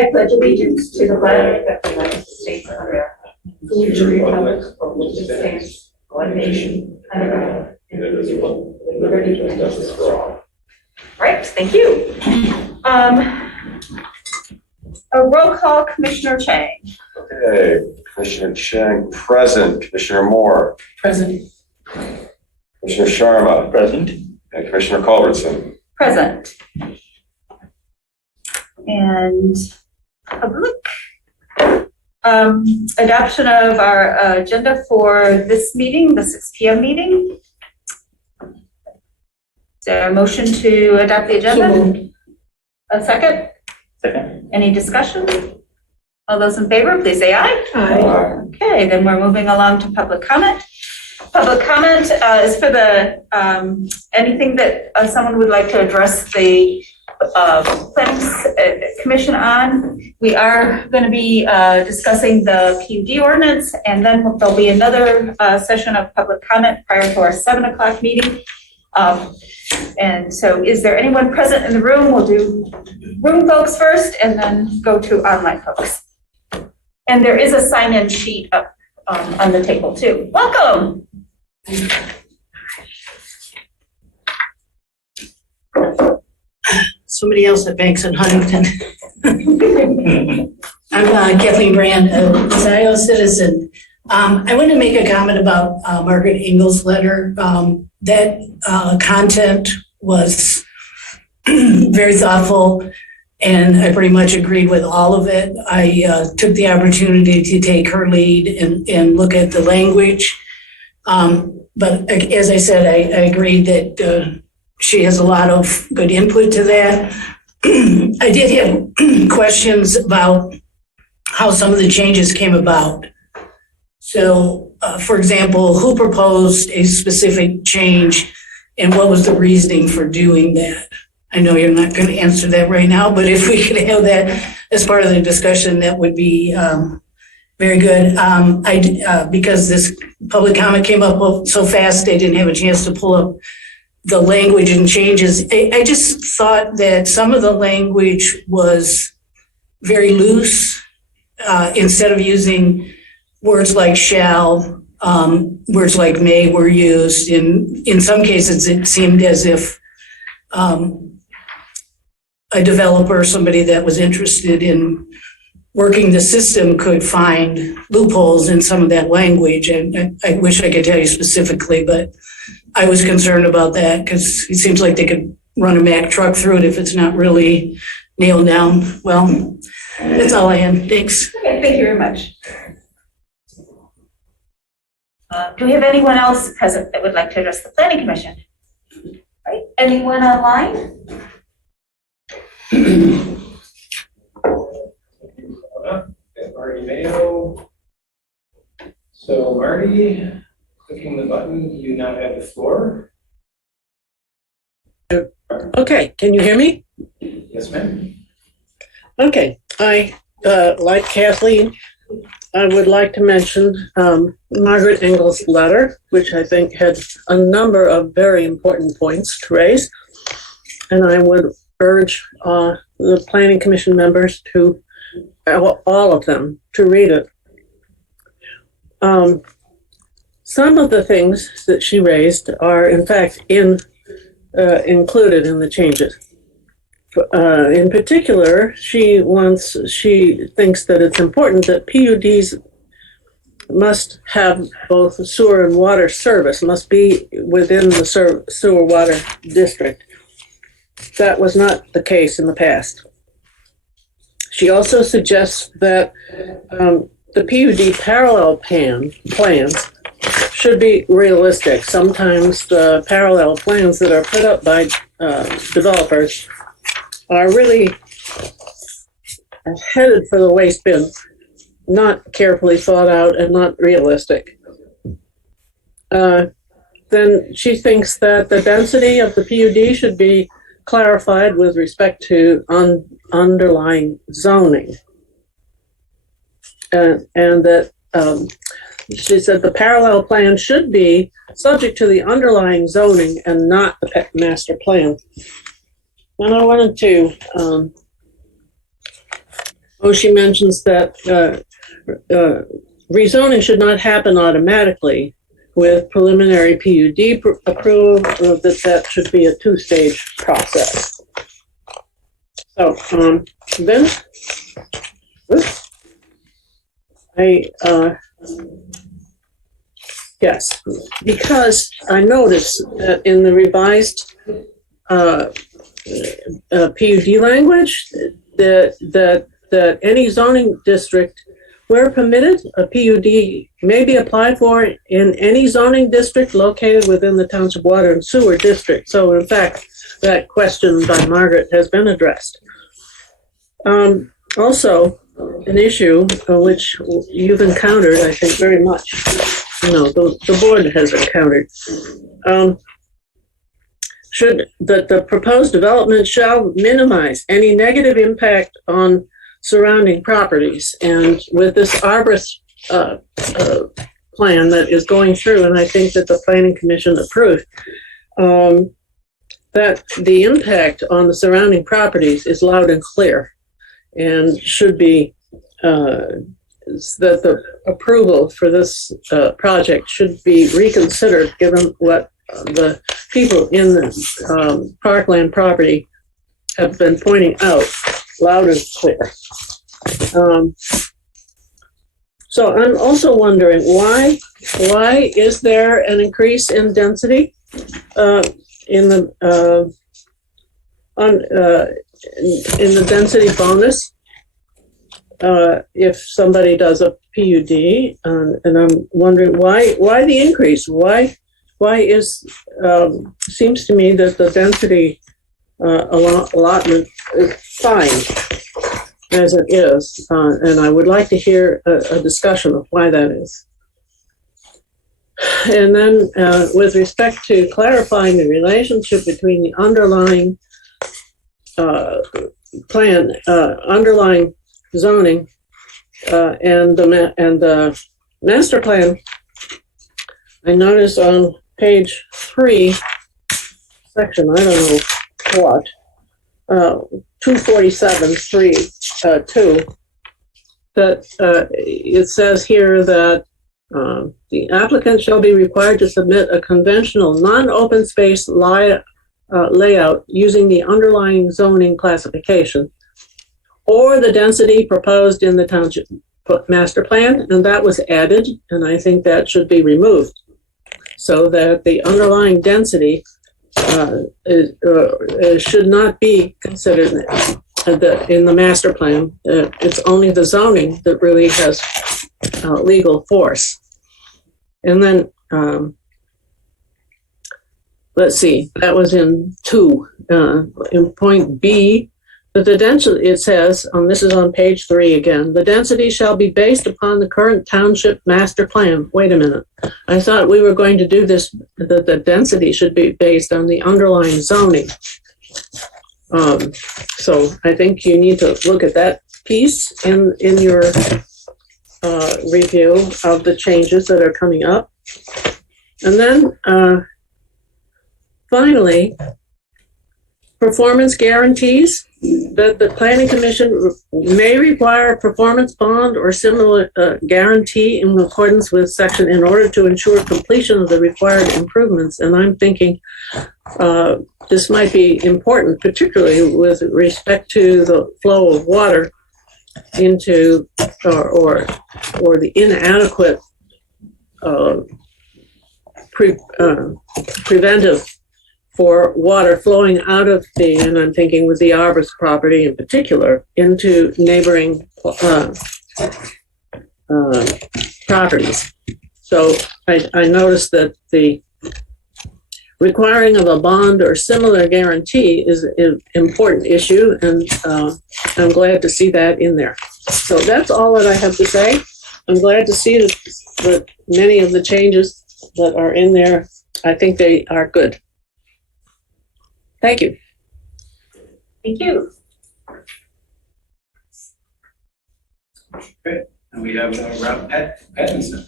I pledge allegiance to the flag of the United States of America, to the republic for which it stands, one nation, under God, indivisible, with liberty and justice for all. Right, thank you. A roll call, Commissioner Chang. Okay, Commissioner Chang present, Commissioner Moore. Present. Commissioner Sharma. Present. And Commissioner Culbertson. Present. And public. Adoption of our agenda for this meeting, the 6 p.m. meeting. Is there a motion to adopt the agenda? So moved. A second? Second. Any discussion? All those in favor, please say aye. Aye. Okay, then we're moving along to public comment. Public comment is for the anything that someone would like to address the Planning Commission on. We are going to be discussing the PUD ordinance, and then there'll be another session of public comment prior to our 7 o'clock meeting. And so is there anyone present in the room? We'll do room folks first and then go to online folks. And there is a sign-in sheet up on the table too. Welcome. Somebody else at Banks and Huntington. I'm Kathleen Brand, a Scio citizen. I want to make a comment about Margaret Engel's letter. That content was very thoughtful, and I pretty much agreed with all of it. I took the opportunity to take her lead and look at the language. But as I said, I agreed that she has a lot of good input to that. I did have questions about how some of the changes came about. So, for example, who proposed a specific change and what was the reasoning for doing that? I know you're not going to answer that right now, but if we could have that as part of the discussion, that would be very good. Because this public comment came up so fast, I didn't have a chance to pull up the language and changes. I just thought that some of the language was very loose. Instead of using words like shall, words like may were used. In some cases, it seemed as if a developer, somebody that was interested in working the system, could find loopholes in some of that language. And I wish I could tell you specifically, but I was concerned about that because it seems like they could run a Mack truck through it if it's not really nailed down. Well, that's all I had. Thanks. Okay, thank you very much. Do we have anyone else present that would like to address the Planning Commission? Right. Anyone online? Marty Mayo. So Marty, clicking the button, you now have the floor. Okay, can you hear me? Yes, ma'am. Okay, I, like Kathleen, I would like to mention Margaret Engel's letter, which I think had a number of very important points to raise. And I would urge the Planning Commission members to, all of them, to read it. Some of the things that she raised are, in fact, included in the changes. In particular, she thinks that it's important that PUDs must have both sewer and water service, must be within the sewer water district. That was not the case in the past. She also suggests that the PUD parallel plans should be realistic. Sometimes the parallel plans that are put up by developers are really headed for the waste bin, not carefully thought out and not realistic. Then she thinks that the density of the PUD should be clarified with respect to underlying zoning. And that she said the parallel plan should be subject to the underlying zoning and not the master plan. And I wanted to Oh, she mentions that rezoning should not happen automatically with preliminary PUD approval, that should be a two-stage process. So, then, yes, because I noticed that in the revised PUD language, that any zoning district where permitted, a PUD may be applied for in any zoning district located within the Township Water and Sewer District. So in fact, that question by Margaret has been addressed. Also, an issue which you've encountered, I think, very much. No, the board has encountered. Should the proposed development shall minimize any negative impact on surrounding properties. And with this arborist plan that is going through, and I think that the Planning Commission approved, that the impact on the surrounding properties is loud and clear, and should be that the approval for this project should be reconsidered given what the people in the parkland property have been pointing out loud and clear. So I'm also wondering why is there an increase in density in the density bonus if somebody does a PUD, and I'm wondering why the increase? Why is seems to me that the density allotment is fine as it is, and I would like to hear a discussion of why that is. And then with respect to clarifying the relationship between the underlying plan, underlying zoning, and the master plan, I notice on page 3, section, I don't know what, 247.3.2, that it says here that the applicant shall be required to submit a conventional non-open space layout using the underlying zoning classification or the density proposed in the township master plan, and that was added, and I think that should be removed so that the underlying density should not be considered in the master plan. It's only the zoning that really has legal force. And then, let's see, that was in 2. In point B, that the density, it says, this is on page 3 again, the density shall be based upon the current township master plan. Wait a minute. I thought we were going to do this, that the density should be based on the underlying zoning. So I think you need to look at that piece in your review of the changes that are coming up. And then finally, performance guarantees, that the Planning Commission may require a performance bond or similar guarantee in accordance with section in order to ensure completion of the required improvements. And I'm thinking this might be important, particularly with respect to the flow of water into or the inadequate preventive for water flowing out of and I'm thinking with the arborist property in particular, into neighboring properties. So I noticed that the requiring of a bond or similar guarantee is an important issue, and I'm glad to see that in there. So that's all that I have to say. I'm glad to see that many of the changes that are in there, I think they are good. Thank you. Thank you. Great. And we have Rob Pattinson.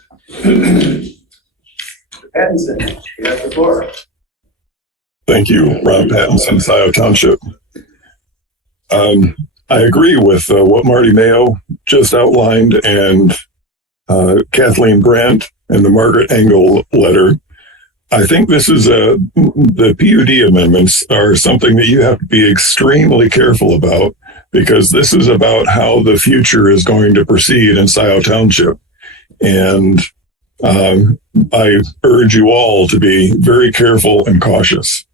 Pattinson, you have the floor. Thank you, Rob Pattinson, Scio Township. I agree with what Marty Mayo just outlined and Kathleen Brandt and the Margaret Engel letter. I think this is the PUD amendments are something that you have to be extremely careful about, because this is about how the future is going to proceed in Scio Township. And I urge you all to be very careful and cautious.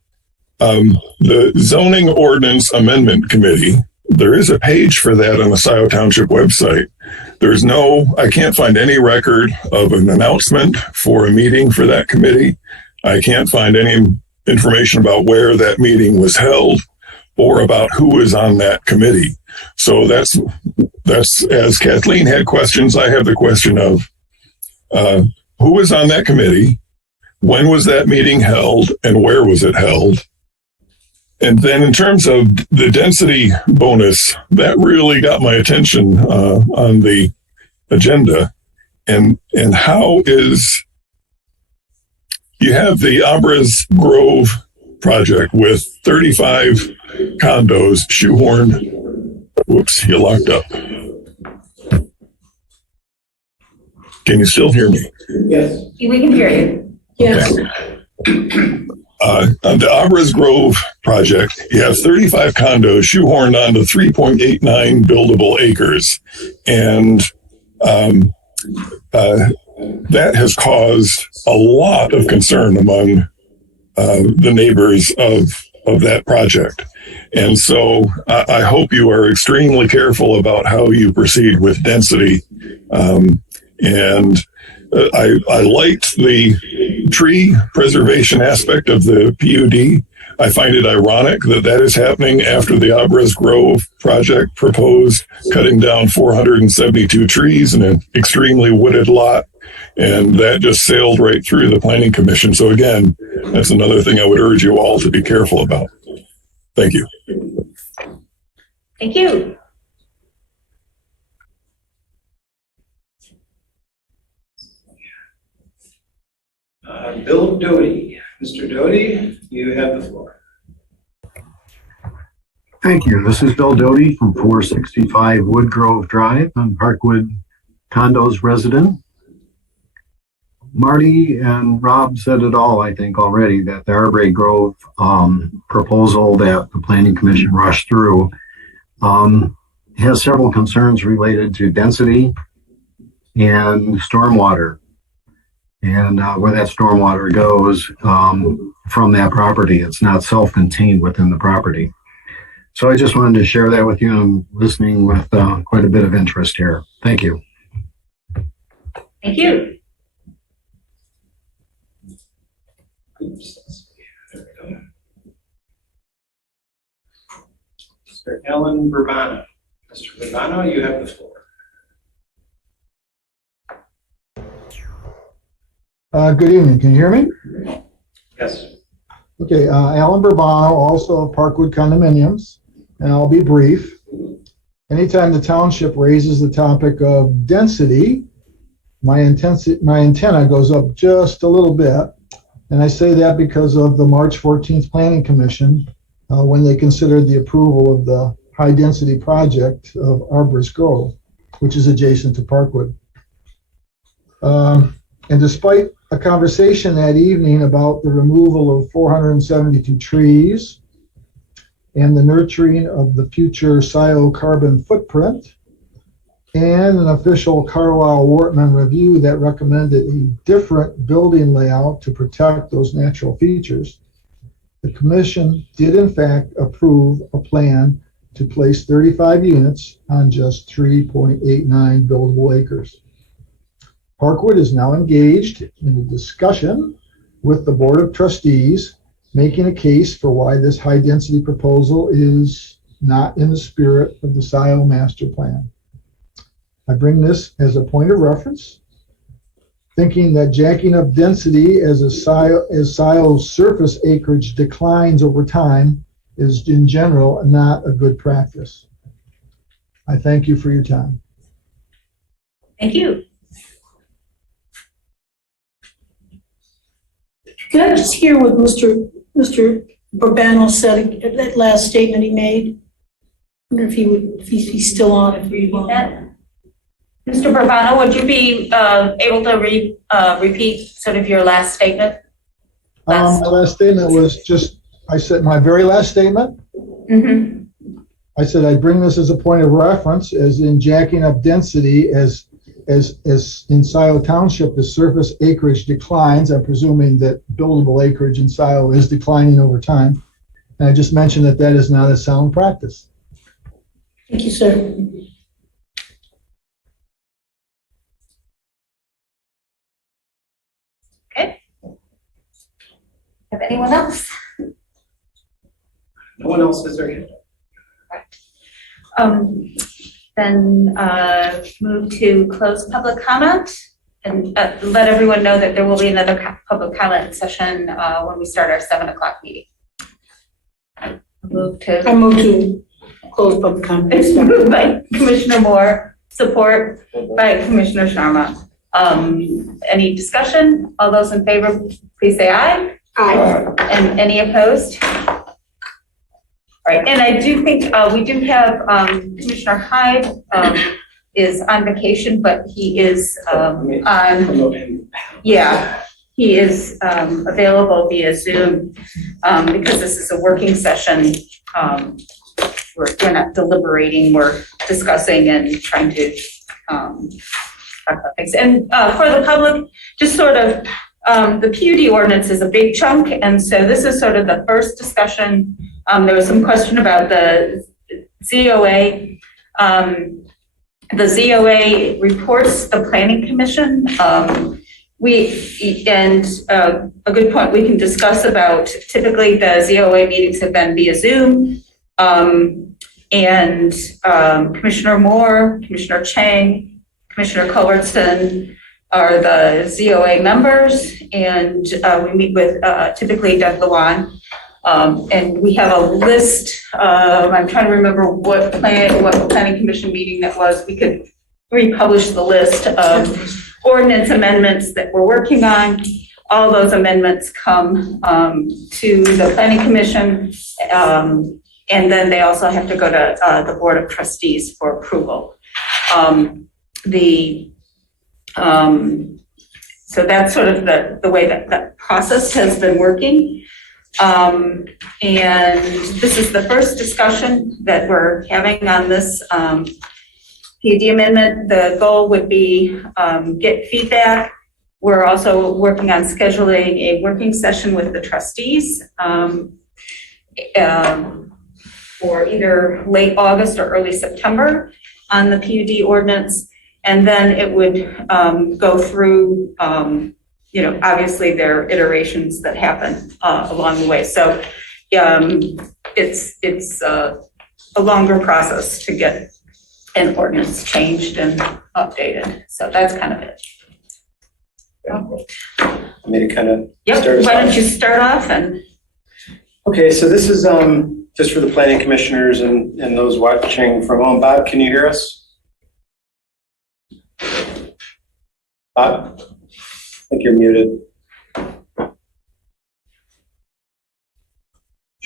The Zoning Ordinance Amendment Committee, there is a page for that on the Scio Township website. I can't find any record of an announcement for a meeting for that committee. I can't find any information about where that meeting was held or about who is on that committee. So that's as Kathleen had questions, I have the question of who was on that committee, when was that meeting held, and where was it held? And then in terms of the density bonus, that really got my attention on the agenda. And how is, you have the Abras Grove project with 35 condos shoehorned. Whoops, you locked up. Can you still hear me? Yes. We can hear you. Yes. On the Abras Grove project, you have 35 condos shoehorned onto 3.89 buildable acres. And that has caused a lot of concern among the neighbors of that project. And so I hope you are extremely careful about how you proceed with density. I liked the tree preservation aspect of the PUD. I find it ironic that is happening after the Abras Grove project proposed cutting down 472 trees in an extremely wooded lot. And that just sailed right through the Planning Commission. So again, that's another thing I would urge you all to be careful about. Thank you. Thank you. Bill Doty. Mr. Doty, you have the floor. Thank you. This is Bill Doty from 465 Woodgrove Drive. I'm Parkwood Condos resident. Marty and Rob said it all, I think, already, that the Arbray Grove proposal that the Planning Commission rushed through has several concerns related to density and stormwater, and where that stormwater goes from that property. It's not self-contained within the property. So I just wanted to share that with you. I'm listening with quite a bit of interest here. Thank you. Thank you. Oops. There we go. Mr. Alan Burbano. Mr. Burbano, you have the floor. Good evening. Can you hear me? Yes. Okay, Alan Burbano, also of Parkwood Condominiums, and I'll be brief. Anytime the township raises the topic of density, my antenna goes up just a little bit. And I say that because of the March 14th Planning Commission, when they considered the approval of the high-density project of Abras Grove, which is adjacent to Parkwood. And despite a conversation that evening about the removal of 472 trees and the nurturing of the future Scio carbon footprint, and an official Carlisle-Wortman review that recommended a different building layout to protect those natural features, the commission did in fact approve a plan to place 35 units on just 3.89 buildable acres. Parkwood is now engaged in a discussion with the Board of Trustees, making a case for why this high-density proposal is not in the spirit of the Scio master plan. I bring this as a point of reference, thinking that jacking up density as Scio's surface acreage declines over time is in general not a good practice. I thank you for your time. Thank you. Can I just hear what Mr. Burbano said, that last statement he made? Wonder if he's still on, if we want. Mr. Bravano, would you be able to repeat sort of your last statement? My last statement was just, I said, my very last statement, Mm-hmm. I said I'd bring this as a point of reference, as in jacking up density as in Scio Township, the surface acreage declines. I'm presuming that buildable acreage in Scio is declining over time. And I just mentioned that that is not a sound practice. Thank you, sir. Okay. Have anyone else? No one else is there yet? Then move to close public comment and let everyone know that there will be another public comment session when we start our 7 o'clock meeting. I move to close public comment. It's moved by Commissioner Moore, support by Commissioner Sharma. Any discussion? All those in favor, please say aye. Aye. And any opposed? All right, and I do think we do have Commissioner Hyde is on vacation, but he is he is available via Zoom because this is a working session. We're not deliberating, we're discussing and trying to talk about things. And for the public, just sort of the PUD ordinance is a big chunk, and so this is sort of the first discussion. There was some question about the ZOA. The ZOA reports the Planning Commission. A good point we can discuss about, typically the ZOA meetings have been via Zoom. Commissioner Moore, Commissioner Chang, Commissioner Culbertson are the ZOA members, and we meet with typically Doug Lewan. And we have a list, I'm trying to remember what planning commission meeting that was. We could republish the list of ordinance amendments that we're working on. All those amendments come to the planning commission, and then they also have to go to the board of trustees for approval. So that's sort of the way that process has been working. And this is the first discussion that we're having on this PUD amendment. The goal would be get feedback. We're also working on scheduling a working session with the trustees for either late August or early September on the PUD ordinance. And then it would go through obviously there are iterations that happen along the way. So it's a longer process to get an ordinance changed and updated. So that's kind of it. I mean, to kind of Yep. Why don't you start off and? Okay, so this is just for the planning commissioners and those watching from home. Bob, can you hear us? Bob? I think you're muted.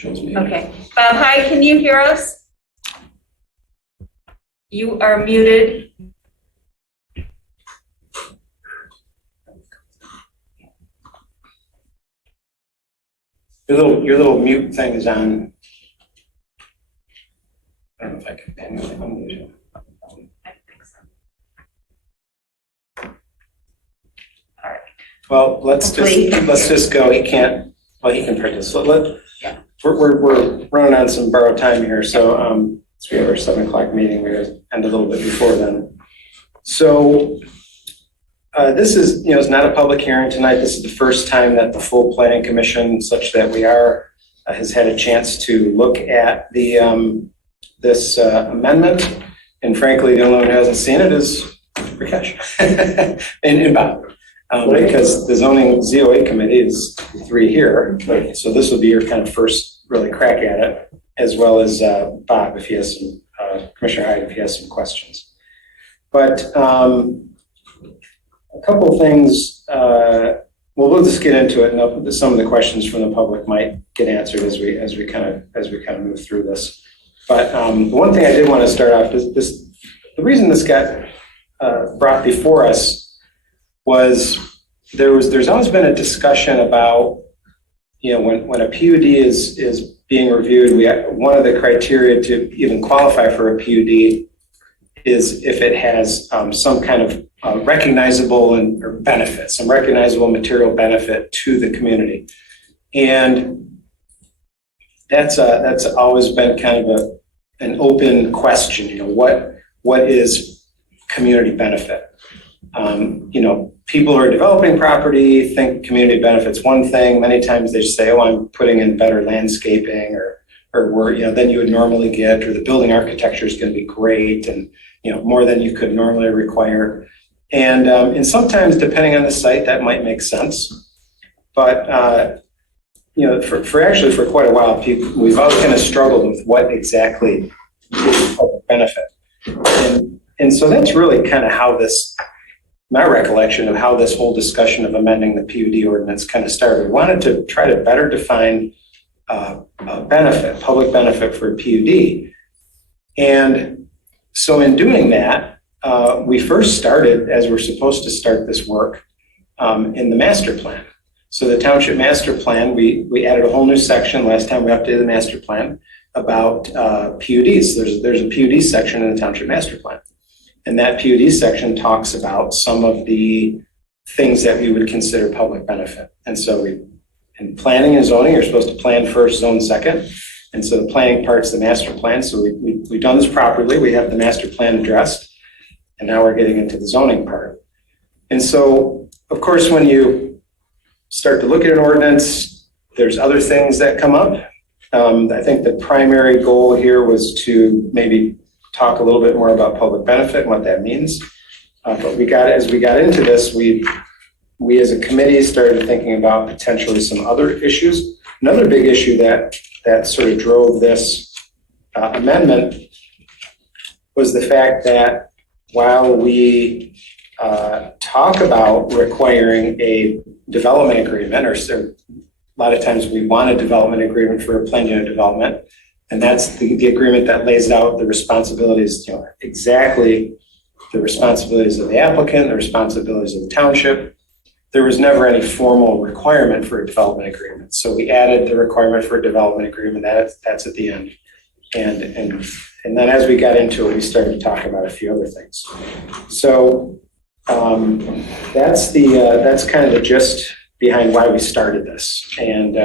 Okay. Bob, hi, can you hear us? You are muted. Your little mute thing is on. I don't know if I can unmute you. Well, let's just go. He can participate. We're running on some borrowed time here, so we have our 7 o'clock meeting. We're gonna end a little bit before then. So this is, it's not a public hearing tonight. This is the first time that the full planning commission, such that we are, has had a chance to look at the this amendment. And frankly, the only one who hasn't seen it is Rakesh and Bob. Because the zoning ZOA committee is 3 here. So this will be your kind of first really crack at it, as well as Bob, if he has some, Commissioner Hyde, if he has some questions. But a couple of things, we'll just get into it, and some of the questions from the public might get answered as we kind of move through this. But the one thing I did want to start off is the reason this got brought before us was there's always been a discussion about, when a PUD is being reviewed, one of the criteria to even qualify for a PUD is if it has some kind of recognizable or benefit, some recognizable material benefit to the community. And that's always been kind of an open question, what is community benefit? People who are developing property think community benefit's one thing. Many times they say, I'm putting in better landscaping or where, than you would normally get, or the building architecture is going to be great and, more than you could normally require. And sometimes, depending on the site, that might make sense. But, for quite a while, we've always kind of struggled with what exactly is public benefit. And so that's really kind of how my recollection of how this whole discussion of amending the PUD ordinance kind of started. We wanted to try to better define a public benefit for a PUD. And so in doing that, we first started, as we're supposed to start this work, in the master plan. So the township master plan, we added a whole new section last time we updated the master plan about PUDs. There's a PUD section in the township master plan. And that PUD section talks about some of the things that we would consider public benefit. And so in planning and zoning, you're supposed to plan first, zone second. And so the planning part's the master plan. So we've done this properly. We have the master plan addressed. And now we're getting into the zoning part. And so, of course, when you start to look at an ordinance, there's other things that come up. I think the primary goal here was to maybe talk a little bit more about public benefit and what that means. But as we got into this, we as a committee started thinking about potentially some other issues. Another big issue that sort of drove this amendment was the fact that while we talk about requiring a development agreement, or a lot of times we want a development agreement for a planned unit development, and that's the agreement that lays out the responsibilities, exactly the responsibilities of the applicant, the responsibilities of the township. There was never any formal requirement for a development agreement. So we added the requirement for a development agreement. That's at the end. And then as we got into it, we started to talk about a few other things. So that's kind of the gist behind why we started this. And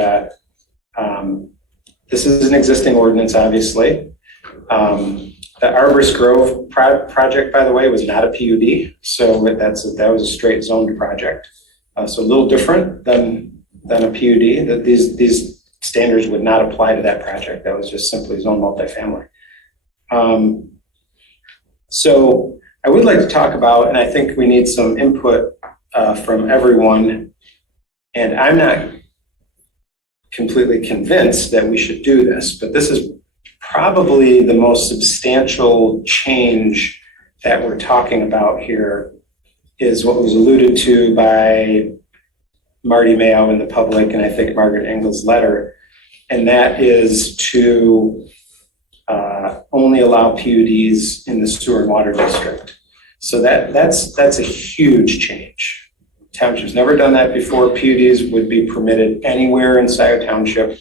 this is an existing ordinance, obviously. The Arborist Grove project, by the way, was not a PUD. So that was a straight zoned project. So a little different than a PUD. That these standards would not apply to that project. That was just simply zone multifamily. So I would like to talk about, and I think we need some input from everyone. And I'm not completely convinced that we should do this, but this is probably the most substantial change that we're talking about here, is what was alluded to by Marty Mayo in the public, and I think Margaret Engel's letter, and that is to only allow PUDs in the sewer and water district. So that's a huge change. Township's never done that before. PUDs would be permitted anywhere in Scio Township.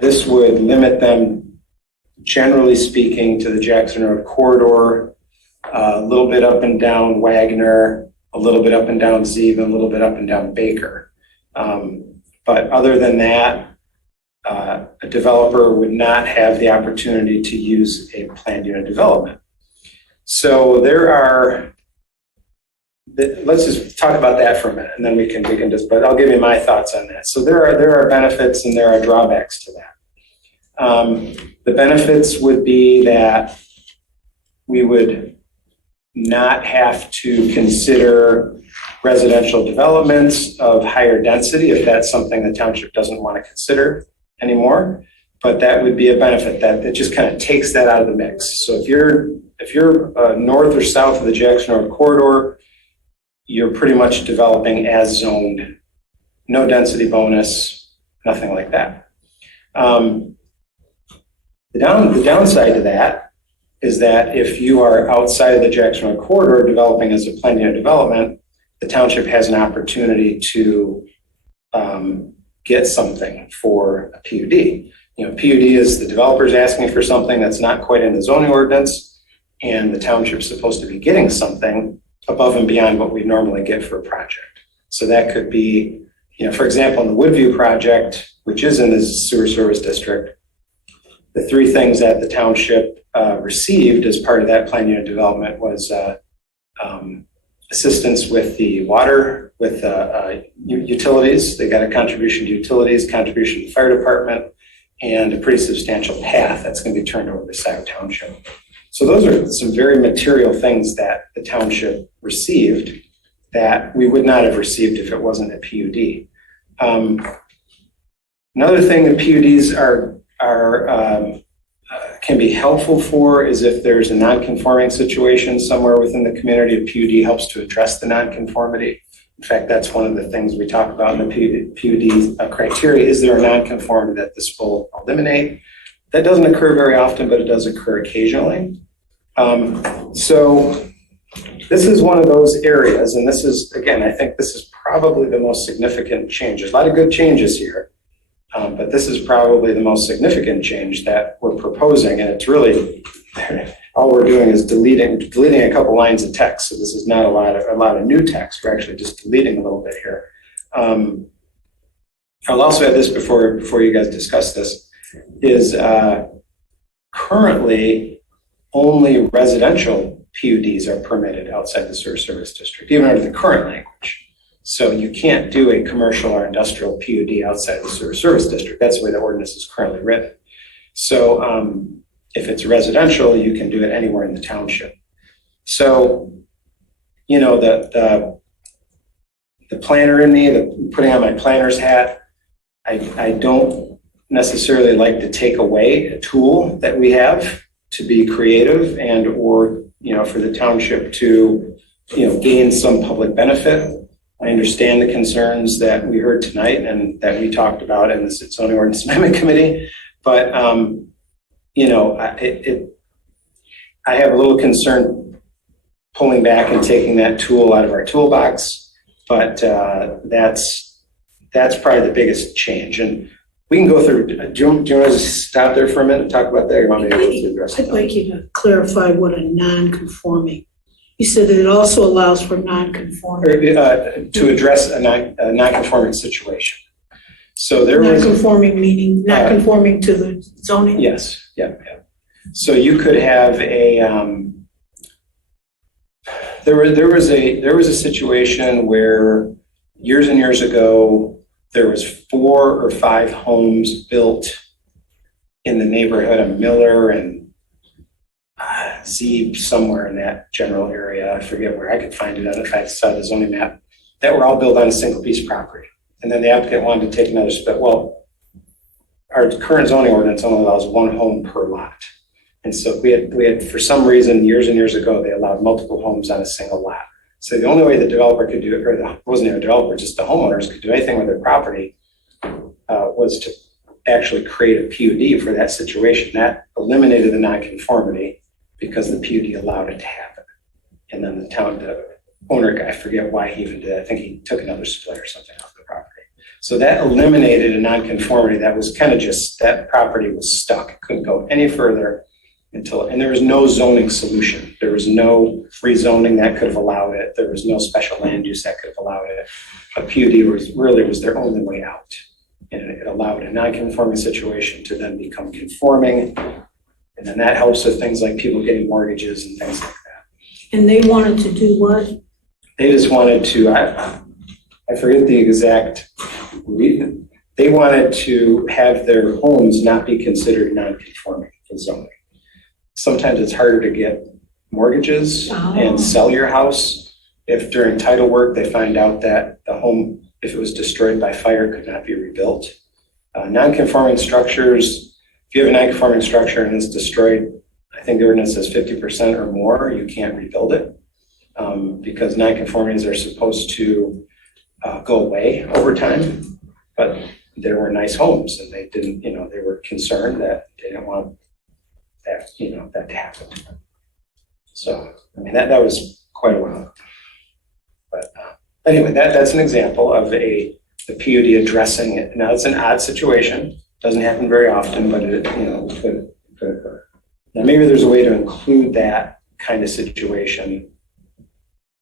This would limit them, generally speaking, to the Jackson Road corridor, a little bit up and down Wagner, a little bit up and down Zeeb, and a little bit up and down Baker. But other than that, a developer would not have the opportunity to use a planned unit development. So let's just talk about that for a minute, and then we can just, but I'll give you my thoughts on that. So there are benefits and there are drawbacks to that. The benefits would be that we would not have to consider residential developments of higher density if that's something the township doesn't want to consider anymore. But that would be a benefit that it just kind of takes that out of the mix. So if you're north or south of the Jackson Road corridor, you're pretty much developing as zoned, no density bonus, nothing like that. The downside to that is that if you are outside of the Jackson Road corridor developing as a planned unit development, the township has an opportunity to get something for a PUD. PUD is the developer's asking for something that's not quite in the zoning ordinance, and the township's supposed to be getting something above and beyond what we normally get for a project. So that could be, for example, in the Woodview project, which is in the sewer service district, the three things that the township received as part of that planned unit development was assistance with the water, with utilities. They got a contribution to utilities, contribution to the fire department, and a pretty substantial path that's going to be turned over to Scio Township. So those are some very material things that the township received that we would not have received if it wasn't a PUD. Another thing that PUDs can be helpful for is if there's a non-conforming situation somewhere within the community, a PUD helps to address the non-conformity. In fact, that's one of the things we talk about in the PUD criteria. Is there a non-conformity that this will eliminate? That doesn't occur very often, but it does occur occasionally. So this is one of those areas, and this is, again, I think this is probably the most significant change. There's a lot of good changes here, but this is probably the most significant change that we're proposing, and it's really, all we're doing is deleting a couple lines of text. So this is not a lot of new text. We're actually just deleting a little bit here. I'll also add this before you guys discuss this, is currently only residential PUDs are permitted outside the sewer service district, even under the current language. So you can't do a commercial or industrial PUD outside the sewer service district. That's the way the ordinance is currently written. So if it's residential, you can do it anywhere in the township. So, the planner in me, putting on my planner's hat, I don't necessarily like to take away a tool that we have to be creative and or for the township to gain some public benefit. I understand the concerns that we heard tonight and that we talked about in the zoning ordinance amendment committee, but I have a little concern pulling back and taking that tool out of our toolbox, but that's probably the biggest change. And we can go through, do you want to stop there for a minute and talk about that? Or you want me to go through the rest of I'd like you to clarify what a non-conforming. You said that it also allows for non-conforming. To address a non-conforming situation. So there was Non-conforming meaning not conforming to the zoning? Yes, yeah. So you could have there was a situation where years and years ago, there was 4 or 5 homes built in the neighborhood of Miller and Zeeb, somewhere in that general area. I forget where. I could find it if I saw the zoning map, that were all built on a single piece of property. And then the applicant wanted to take another step. Well, our current zoning ordinance only allows 1 home per lot. And so we had for some reason, years and years ago, they allowed multiple homes on a single lot. So the only way the developer could do it, or wasn't even a developer, just the homeowners could do anything with their property, was to actually create a PUD for that situation. That eliminated the nonconformity because the PUD allowed it to happen. And then the owner, I forget why he even did that. I think he took another split or something off the property. So that eliminated a nonconformity that was kind of just, that property was stuck. It couldn't go any further and there was no zoning solution. There was no rezoning that could have allowed it. There was no special land use that could have allowed it. A PUD was their only way out. And it allowed a non-conforming situation to then become conforming. And then that helps with things like people getting mortgages and things like that. And they wanted to do what? They just wanted to, I forget the exact reason. They wanted to have their homes not be considered non-conforming for zoning. Sometimes it's harder to get mortgages and sell your house if during title work they find out that the home, if it was destroyed by fire, could not be rebuilt. Non-conforming structures, if you have a non-conforming structure and it's destroyed, I think the ordinance says 50% or more, you can't rebuild it because non-conformities are supposed to go away over time. But there were nice homes and they didn't, they were concerned that they didn't want that happened. So, I mean, that was quite a while ago. But anyway, that's an example of the PUD addressing it. Now, it's an odd situation. Doesn't happen very often, but it, could occur. Now, maybe there's a way to include that kind of situation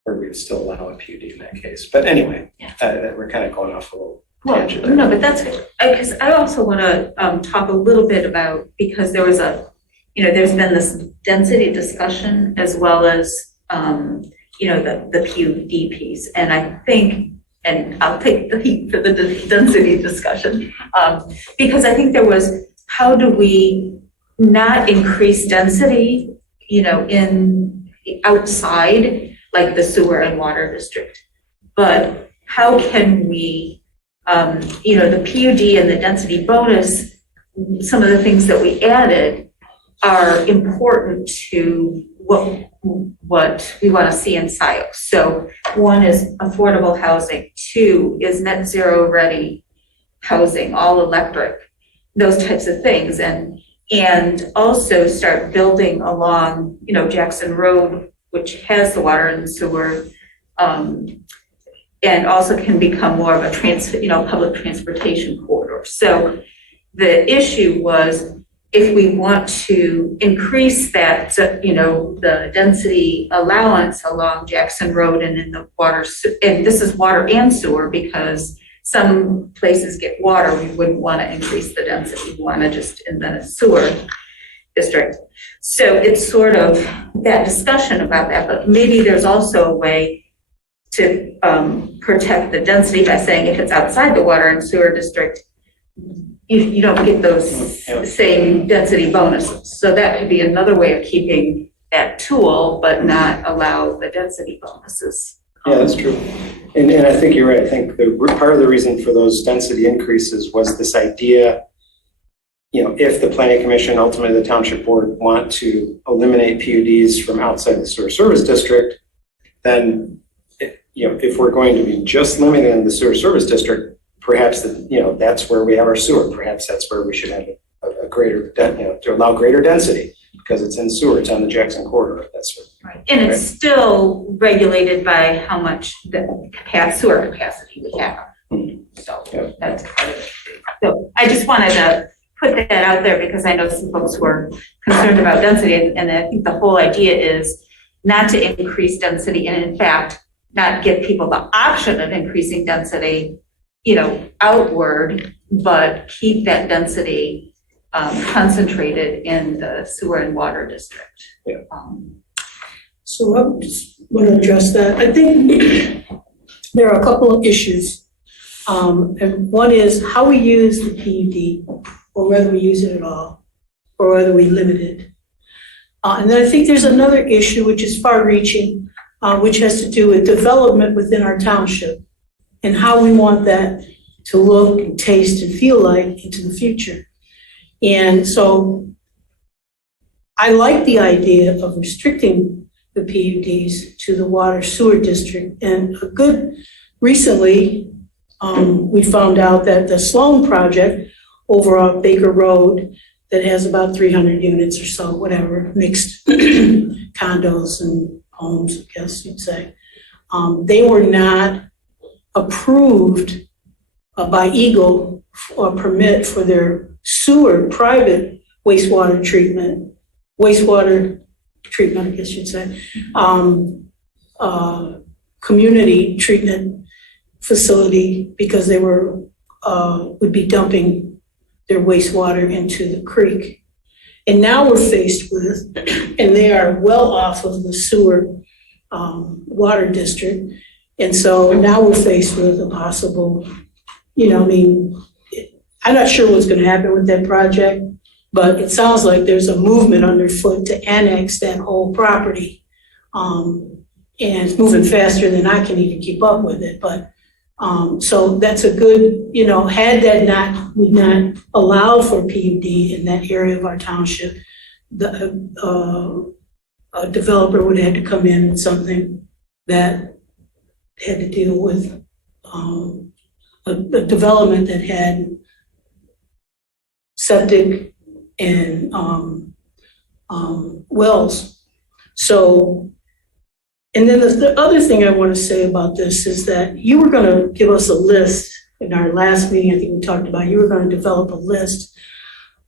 where we would still allow a PUD in that case. But anyway, we're kind of going off a little tangent there. No, but that's good. Because I also want to talk a little bit about, because there was there's been this density discussion as well as, the PUD piece. And I think, and I'll take the heat for the density discussion, because I think there was, how do we not increase density, in outside, like the sewer and water district, but how can we, the PUD and the density bonus, some of the things that we added are important to what we want to see in Scio. So one is affordable housing, two is net zero ready housing, all electric, those types of things, and also start building along, Jackson Road, which has the water and sewer, and also can become more of a public transportation corridor. So the issue was, if we want to increase that, the density allowance along Jackson Road and in the water, and this is water and sewer, because some places get water, we wouldn't want to increase the density, we want to just in the sewer district. So it's sort of that discussion about that, but maybe there's also a way to protect the density by saying if it's outside the water and sewer district, you don't get those same density bonuses. So that could be another way of keeping that tool, but not allow the density bonuses. Yeah, that's true. And I think you're right. I think part of the reason for those density increases was this idea, if the planning commission, ultimately the township board, want to eliminate PUDs from outside the sewer service district, then, if we're going to be just limiting the sewer service district, perhaps that's where we have our sewer. Perhaps that's where we should have a greater, to allow greater density, because it's in sewer, it's on the Jackson corridor. That's right. And it's still regulated by how much the sewer capacity we have. So that's part of it. So I just wanted to put that out there, because I know some folks were concerned about density, and I think the whole idea is not to increase density, and in fact, not give people the option of increasing density, outward, but keep that density concentrated in the sewer and water district. Yeah. So I just want to address that. I think there are a couple of issues. And one is how we use the PUD, or whether we use it at all, or whether we limit it. And then I think there's another issue which is far-reaching, which has to do with development within our township and how we want that to look and taste and feel like into the future. And so I like the idea of restricting the PUDs to the water sewer district. And recently, we found out that the Sloan project over on Baker Road, that has about 300 units or so, whatever, mixed condos and homes, I guess you'd say. They were not approved by Eagle or permit for their sewer private wastewater treatment, I guess you'd say, community treatment facility, because they would be dumping their wastewater into the creek. And now we're faced with, and they are well off of the sewer water district. And so now we're faced with a possible, I'm not sure what's going to happen with that project, but it sounds like there's a movement underfoot to annex that whole property. And it's moving faster than I can even keep up with it. But so that's a good, had that we not allowed for PUD in that area of our township, a developer would have to come in with something that had to deal with a development that had septic and wells. So, and then the other thing I want to say about this is that you were going to give us a list in our last meeting. I think we talked about, you were going to develop a list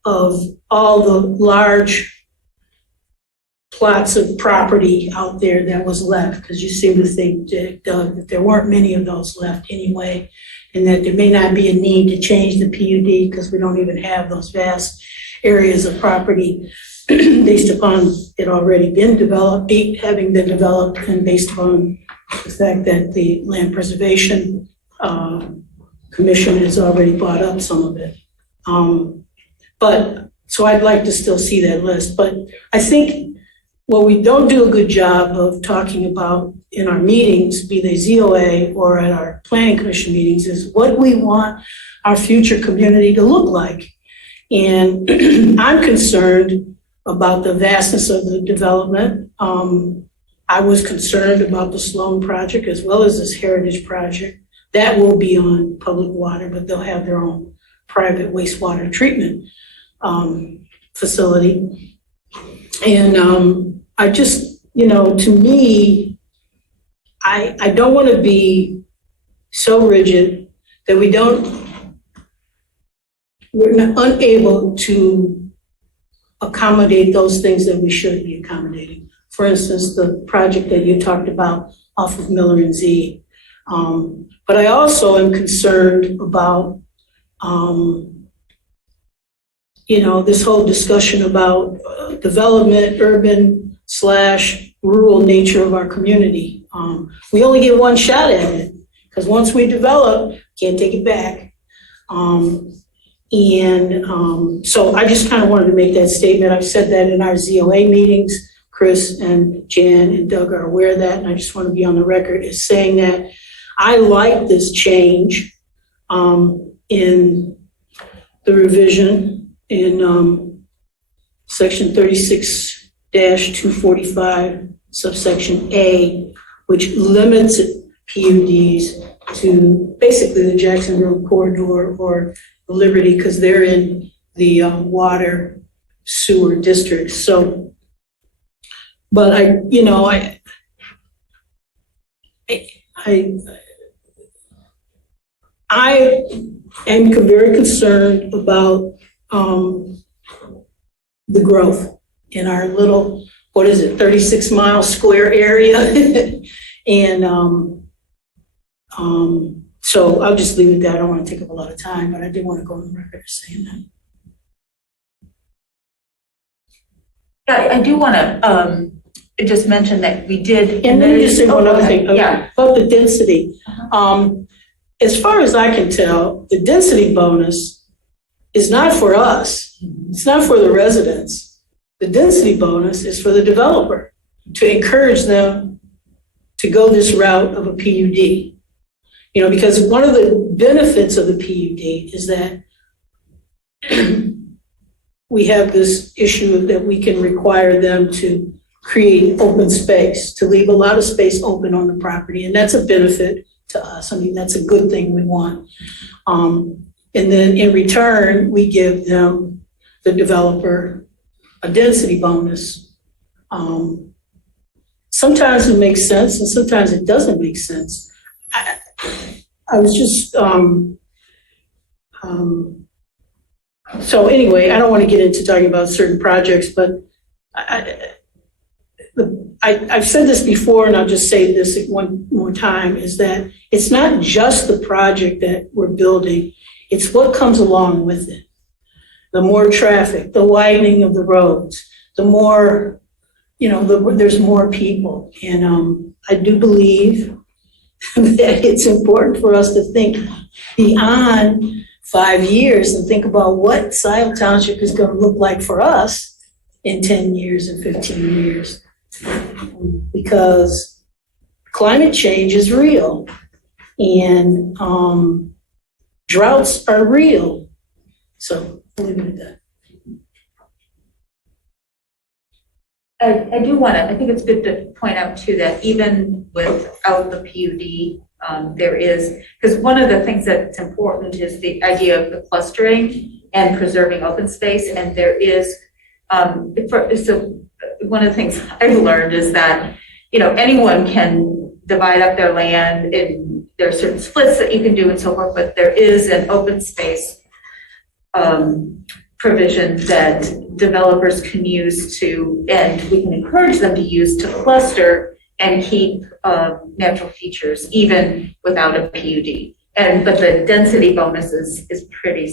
of all the large plots of property out there that was left, because you seem to think that there weren't many of those left anyway, and that there may not be a need to change the PUD because we don't even have those vast areas of property based upon it already been developed, having been developed, and based upon the fact that the Land Preservation Commission has already bought up some of it. But, so I'd like to still see that list, but I think what we don't do a good job of talking about in our meetings, be they ZOA or at our Planning Commission meetings, is what we want our future community to look like. And I'm concerned about the vastness of the development. I was concerned about the Sloan project as well as this Heritage project. That will be on public water, but they'll have their own private wastewater treatment facility. And I just, to me, I don't want to be so rigid that we're unable to accommodate those things that we should be accommodating. For instance, the project that you talked about off of Miller and Z. But I also am concerned about, this whole discussion about development, urban/rural nature of our community. We only get one shot at it, because once we develop, can't take it back. So I just kind of wanted to make that statement. I've said that in our ZOA meetings. Chris and Jan and Doug are aware of that, and I just want to be on the record as saying that I like this change in the revision in section 36-245, subsection A, which limits PUDs to basically the Jacksonville corridor or Liberty, because they're in the water sewer districts. So, but I am very concerned about the growth in our little, 36-mile square area. And so I'll just leave it there. I don't want to take up a lot of time, but I did want to go on the record as saying that. Yeah, I do want to just mention that we did. And let me just say one other thing. Yeah. About the density. As far as I can tell, the density bonus is not for us. It's not for the residents. The density bonus is for the developer to encourage them to go this route of a PUD. Because one of the benefits of the PUD is that we have this issue that we can require them to create open space, to leave a lot of space open on the property. And that's a benefit to us. I mean, that's a good thing we want. And then in return, we give them, the developer, a density bonus. Sometimes it makes sense and sometimes it doesn't make sense. I was just, so anyway, I don't want to get into talking about certain projects, but I've said this before, and I'll just say this one more time, is that it's not just the project that we're building, it's what comes along with it. The more traffic, the widening of the roads, the more, there's more people. And I do believe that it's important for us to think beyond 5 years and think about what Scio Township is going to look like for us in 10 years and 15 years. Because climate change is real and droughts are real. So I'll leave it at that. I do want to, I think it's good to point out too that even without the PUD, there is, because one of the things that's important is the idea of the clustering and preserving open space. And there is So one of the things I've learned is that, anyone can divide up their land, and there are certain splits that you can do and so forth, but there is an open space provision that developers can use and we can encourage them to use to cluster and keep natural features even without a PUD. But the density bonus is pretty,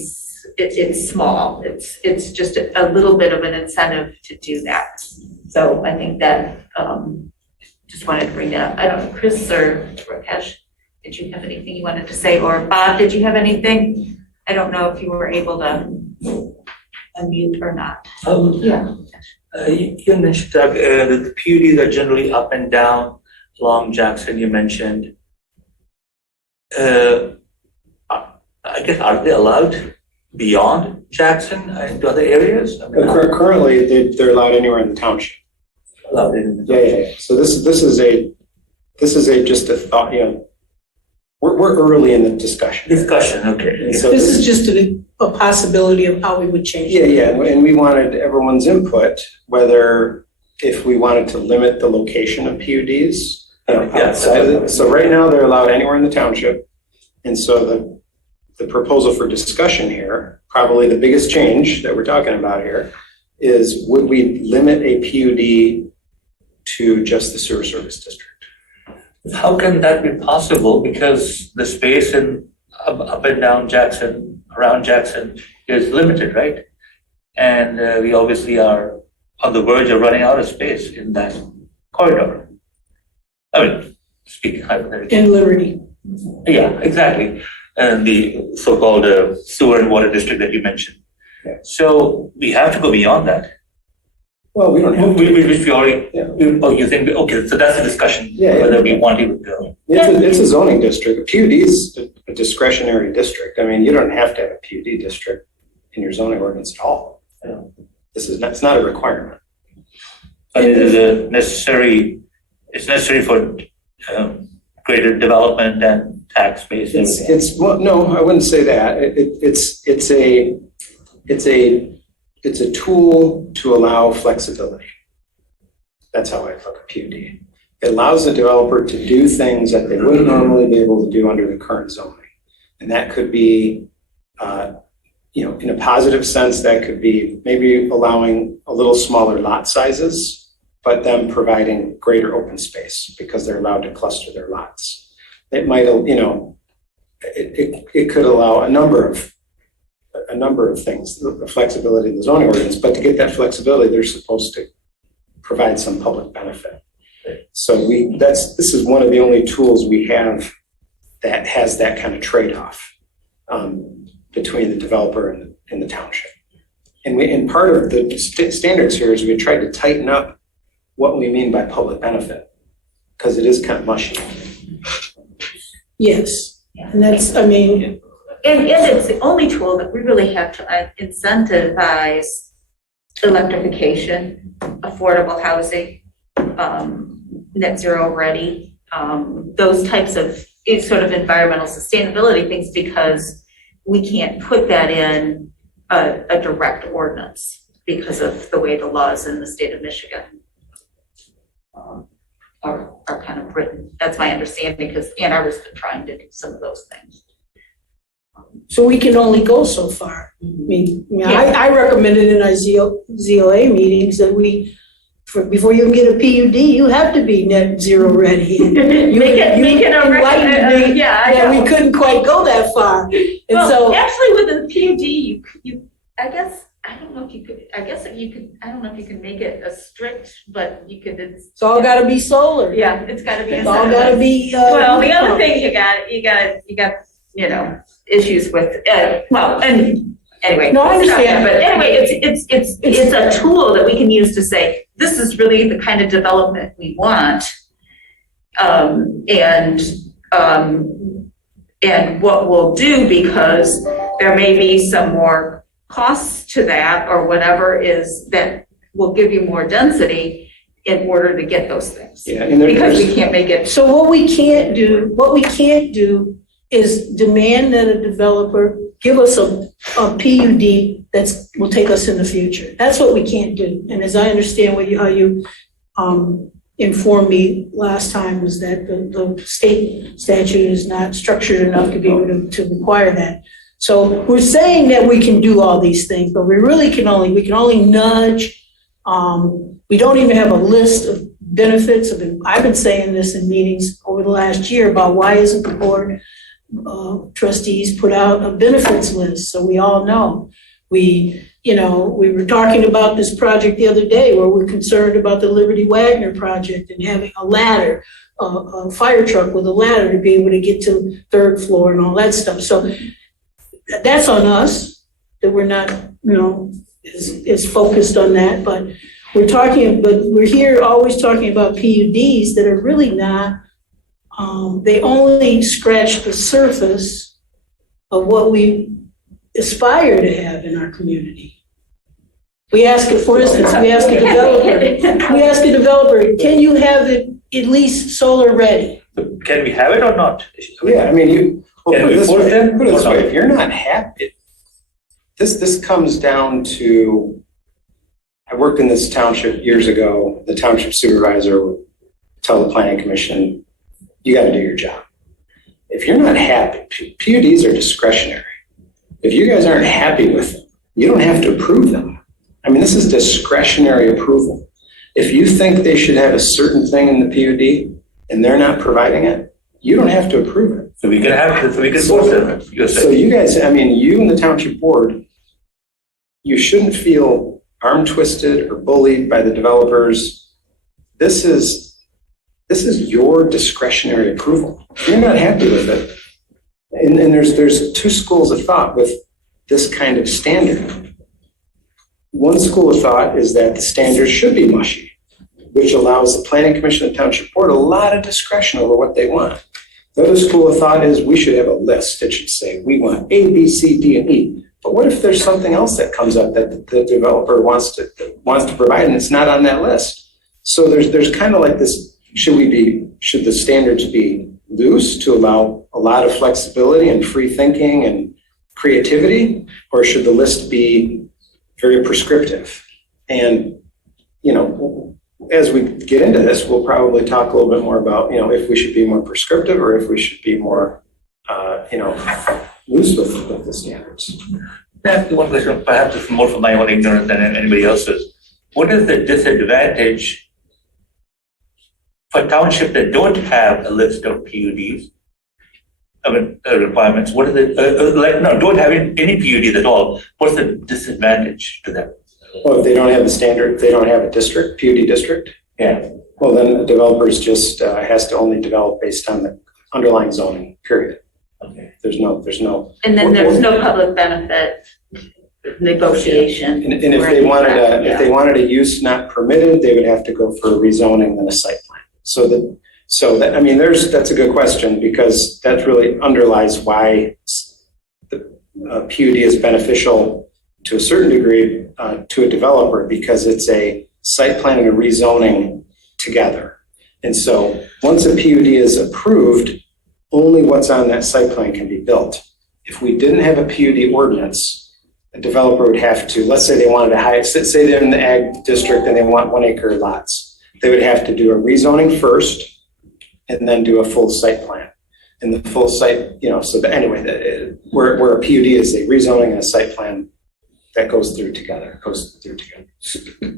it's small. It's just a little bit of an incentive to do that. So I think that, just wanted to bring that up. I don't know, Chris or Rakesh, did you have anything you wanted to say? Or Bob, did you have anything? I don't know if you were able to unmute or not. Yeah. You mentioned that the PUDs are generally up and down along Jackson, you mentioned. I guess, are they allowed beyond Jackson into other areas? I mean, Currently, they're allowed anywhere in the township. allowed in the Yeah. So this is just a thought, we're early in the discussion. discussion, okay. And so This is just a possibility of how we would change it. Yeah, and we wanted everyone's input, whether if we wanted to limit the location of PUDs. Outside. So right now, they're allowed anywhere in the township. And so the proposal for discussion here, probably the biggest change that we're talking about here, is would we limit a PUD to just the sewer service district? How can that be possible? Because the space in up and down Jackson, around Jackson is limited, right? And we obviously are on the verge of running out of space in that corridor. I mean, speaking hypothetically. In Liberty. Yeah, exactly. And the so-called sewer and water district that you mentioned. Yeah. So we have to go beyond that. Well, we don't have to. Which we already, Yeah. you think, okay, so that's the discussion, Yeah, yeah. whether we want to go. It's a zoning district. A PUD is a discretionary district. I mean, you don't have to have a PUD district in your zoning ordinance at all. It's not a requirement. But it is it's necessary for greater development and tax base. and everything. Well, no, I wouldn't say that. It's a tool to allow flexibility. That's how I look at PUD. It allows the developer to do things that they wouldn't normally be able to do under the current zoning. And that could be, in a positive sense, that could be maybe allowing a little smaller lot sizes, but them providing greater open space because they're allowed to cluster their lots. It might, it could allow a number of things, the flexibility in the zoning ordinance, but to get that flexibility, they're supposed to provide some public benefit. So this is one of the only tools we have that has that kind of trade-off between the developer and the township. And part of the standards here is we tried to tighten up what we mean by public benefit, because it is kind of mushy. Yes, and that's, I mean. And it's the only tool that we really have to incentivize electrification, affordable housing, net zero ready, those types of sort of environmental sustainability things, because we can't put that in a direct ordinance because of the way the laws in the state of Michigan are kind of written. That's my understanding, because Ann Arbor's been trying to do some of those things. So we can only go so far. I mean, I recommended in our ZOA meetings that before you can get a PUD, you have to be net zero ready. Make it a enlightened me that we couldn't quite go that far. And so actually with the PUD, I don't know if you could make it a strict, but you could. It's all got to be solar. Yeah, it's got to be. It's all got to be. Well, the other thing you got issues with. And anyway. No, I understand. But anyway, it's a tool that we can use to say this is really the kind of development we want, and what we'll do, because there may be some more costs to that or whatever is that will give you more density in order to get those things. Yeah, and because we can't make it. So what we can't do is demand that a developer give us a PUD will take us in the future. That's what we can't do. And as I understand how you informed me last time, was that the state statute is not structured enough to be able to require that. So we're saying that we can do all these things, but we can only nudge. We don't even have a list of benefits. I've been saying this in meetings over the last year about why isn't the board trustees put out a benefits list so we all know. We were talking about this project the other day where we're concerned about the Liberty Wagner project and having a ladder, a fire truck with a ladder to be able to get to the third floor and all that stuff. So that's on us that we're not, is focused on that. But we're here always talking about PUDs that are really not, they only scratch the surface of what we aspire to have in our community. We ask it, for instance, we ask a developer, can you have it at least solar ready? Can we have it or not? Yeah, I mean, put Can it we this force them way, or not? if you're not happy, this comes down to, I worked in this township years ago, the township supervisor would tell the planning commission, you got to do your job. If you're not happy, PUDs are discretionary. If you guys aren't happy with them, you don't have to approve them. I mean, this is discretionary approval. If you think they should have a certain thing in the PUD and they're not providing it, you don't have to approve it. So we can force them, you're So saying. you guys, I mean, you and the township board, you shouldn't feel arm twisted or bullied by the developers. This is your discretionary approval. If you're not happy with it, and there's two schools of thought with this kind of standard. One school of thought is that the standards should be mushy, which allows the planning commission and township board a lot of discretion over what they want. The other school of thought is we should have a list that should say we want A, B, C, D, and E. But what if there's something else that comes up that the developer wants to provide and it's not on that list? So there's kind of like this, should the standards be loose to allow a lot of flexibility and free thinking and creativity, or should the list be very prescriptive? And, as we get into this, we'll probably talk a little bit more about, if we should be more prescriptive or if we should be more, loose with the standards. I have one question, perhaps it's more from my own ignorance than anybody else's. What is the disadvantage for townships that don't have a list of PUDs? Requirements. What is it? Don't have any PUDs at all. What's the disadvantage to them? Well, if they don't have the standard, they don't have a district, PUD district. Yeah. Well, then the developers just has to only develop based on the underlying zoning, period. Okay. There's no. And then there's no public benefit negotiation. And if they wanted a use not permitted, they would have to go for a rezoning and a site plan. That's a good question, because that really underlies why the PUD is beneficial to a certain degree to a developer, because it's a site plan and a rezoning together. And so once a PUD is approved, only what's on that site plan can be built. If we didn't have a PUD ordinance, a developer would have to, let's say they wanted to say they're in the ag district and they want 1 acre lots. They would have to do a rezoning first and then do a full site plan. And the full site, where a PUD is a rezoning and a site plan that goes through together.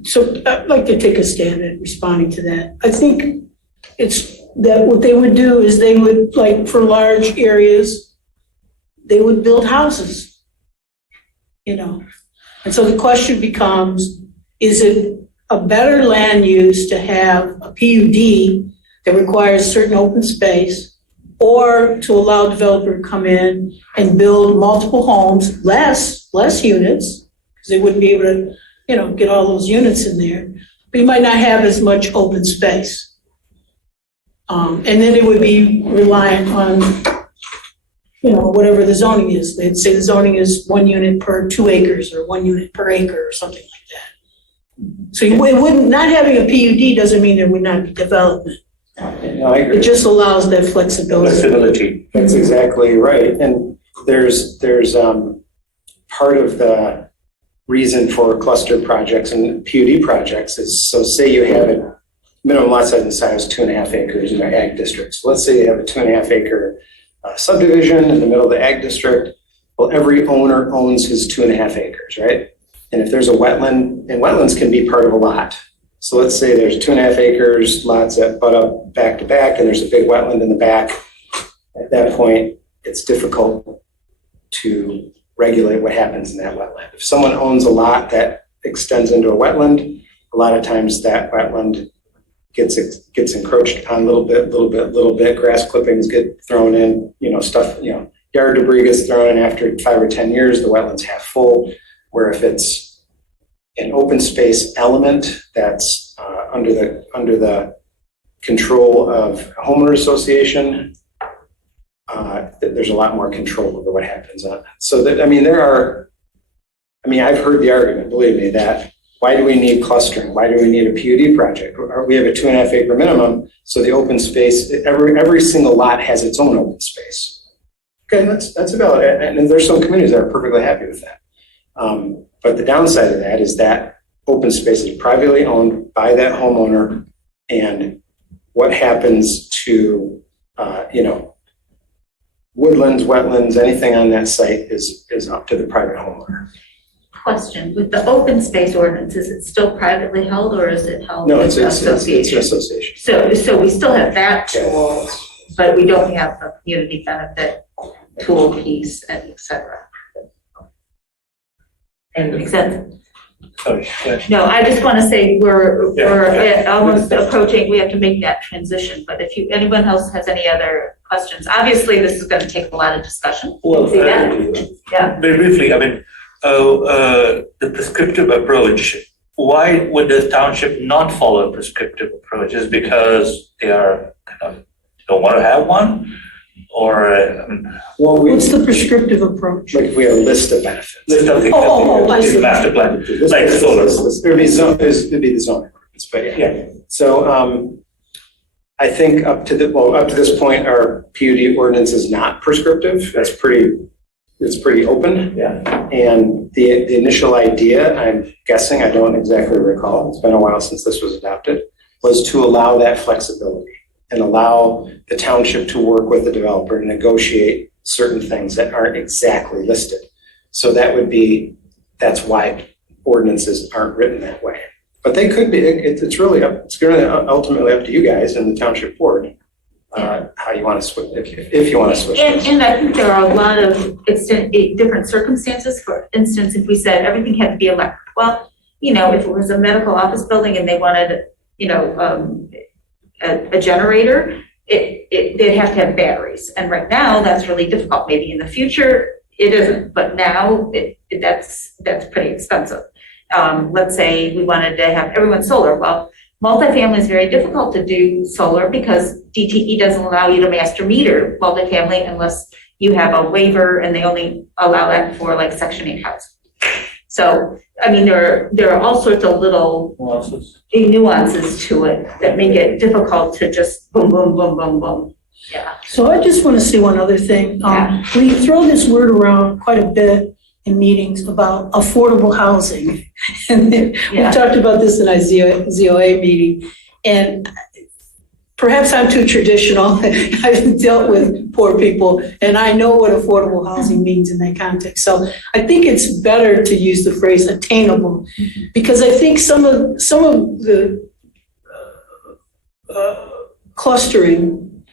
So I'd like to take a stand at responding to that. I think it's that what they would do is they would, like for large areas, they would build houses, And so the question becomes, is it a better land use to have a PUD that requires certain open space, or to allow a developer to come in and build multiple homes, less units, because they wouldn't be able to, get all those units in there, but you might not have as much open space. And then it would be reliant on, whatever the zoning is. They'd say the zoning is 1 unit per 2 acres or 1 unit per acre or something like that. So not having a PUD doesn't mean there would not be development. No, I agree. It just allows that flexibility. Flexibility. That's exactly right. And there's part of the reason for cluster projects and PUD projects is, so say you have a minimum lot size in Scio is 2.5 acres in our ag district. So let's say you have a 2.5 acre subdivision in the middle of the ag district. Well, every owner owns his 2.5 acres, right? And if there's a wetland, and wetlands can be part of a lot. So let's say there's 2.5 acres, lots that butt up back to back, and there's a big wetland in the back. At that point, it's difficult to regulate what happens in that wetland. If someone owns a lot that extends into a wetland, a lot of times that wetland gets encroached upon a little bit. Grass clippings get thrown in, stuff, yard debris gets thrown in after 5 or 10 years, the wetland's half full. Where if it's an open space element that's under the control of a homeowner association, there's a lot more control over what happens on it. So that, I've heard the argument, believe me, that why do we need clustering? Why do we need a PUD project? We have a 2.5 acre minimum, so the open space, every single lot has its own open space. Okay, that's about it. And there's some communities that are perfectly happy with that. But the downside of that is that open space is privately owned by that homeowner, and what happens to, woodlands, wetlands, anything on that site is up to the private homeowner. Question, with the open space ordinance, is it still privately held or is it held No, with it's the an association? association. So we still have that tool, Yeah. but we don't have the community benefit tool piece, and et cetera. And Makes sense? sorry, No, I just want to say we're Yeah. almost approaching, we have to make that transition, but if anyone else has any other questions, obviously this is going to take a lot of discussion. well, See that? Yeah. very briefly, the prescriptive approach, why would the township not follow a prescriptive approach? Is because they are don't want to have one? Or, Well, What's the prescriptive approach? like if we have a list of benefits. list of things I see. master plan, like solar. It'd be the zoning ordinance, but yeah. Yeah. So, I think up to this point, our PUD ordinance is not prescriptive. It's pretty open. Yeah. And the initial idea, I'm guessing, I don't exactly recall, it's been a while since this was adopted, was to allow that flexibility and allow the township to work with the developer and negotiate certain things that aren't exactly listed. So that's why ordinances aren't written that way. But they could be, it's really ultimately up to you guys and the township board, how you want to switch, if you want to switch. And I think there are a lot of different circumstances. For instance, if we said everything had to be electric, well, if it was a medical office building and they wanted, a generator, they'd have to have batteries. And right now, that's really difficult. Maybe in the future, it isn't, but now that's pretty expensive. Let's say we wanted to have everyone solar. Well, multifamily is very difficult to do solar because DTE doesn't allow you to master meter multifamily unless you have a waiver, and they only allow that for like Section 8 housing. So, there are all sorts of little nuances to it that make it difficult to just boom, boom, boom, boom, boom. Yeah. So I just want to say one other thing. We throw this word around quite a bit in meetings about affordable housing. And we talked about this in our ZOA meeting. And perhaps I'm too traditional. I've dealt with poor people, and I know what affordable housing means in that context. So I think it's better to use the phrase attainable, because I think some of the clustering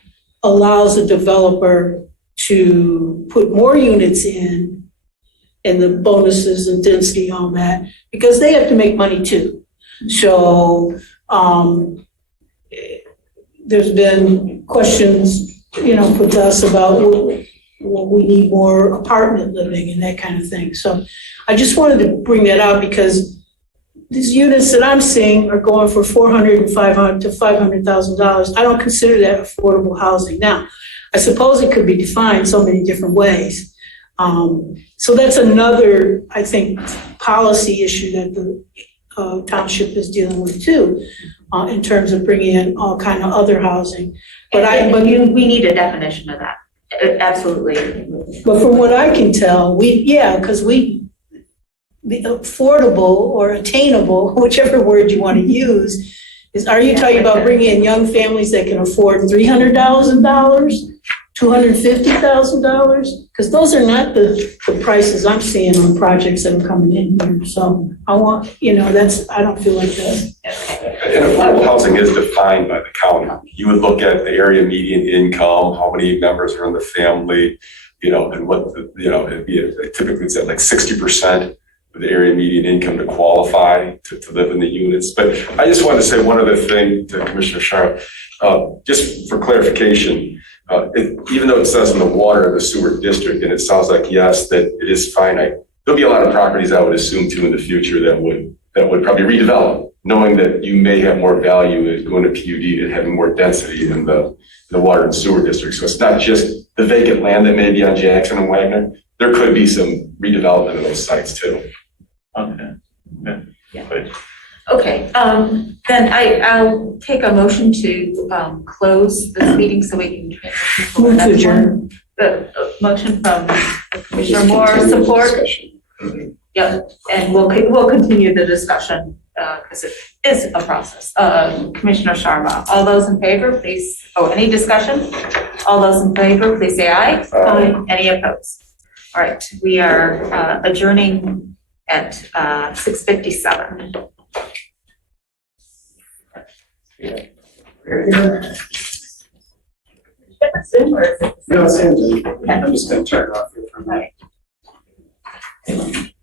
allows a developer to put more units in, and the bonuses and density on that, because they have to make money too. So there's been questions, put to us about, well, we need more apartment living and that kind of thing. So I just wanted to bring that out, because these units that I'm seeing are going for $400,000 and $500,000 to $500,000. I don't consider that affordable housing. Now, I suppose it could be defined so many different ways. So that's another, I think, policy issue that the township is dealing with too, in terms of bringing in all kind of other housing. But we need a definition of that. Absolutely. But from what I can tell, because the affordable or attainable, whichever word you want to use, are you talking about bringing in young families that can afford $300,000, $250,000? Because those are not the prices I'm seeing on projects that are coming in here. So I want, I don't feel like that. And affordable housing is defined by the county. You would look at the area median income, how many members are in the family, and what, it'd be typically it's at like 60% of the area median income to qualify to live in the units. But I just wanted to say one other thing to Commissioner Sharp, just for clarification. Even though it says in the water of the sewer district, and it sounds like, yes, that it is finite, there'll be a lot of properties I would assume too in the future that would probably redevelop, knowing that you may have more value in going to PUD and having more density in the water and sewer district. So it's not just the vacant land that may be on Jackson and Wagner. There could be some redevelopment of those sites too. Okay. Yeah. Good. Okay, then I'll take a motion to close this meeting so we can transition to the Move to next adjourn. one. The motion from Commissioner Moore, support. Yep, and we'll continue the discussion because it is a process. Commissioner Sharma, all those in favor, please. Any discussion? All those in favor, please say aye. Aye. Any opposed? All right, we are adjourning at 6:57. Zoom or is it? No, it's Andy. I'm just going to turn it off here for a minute.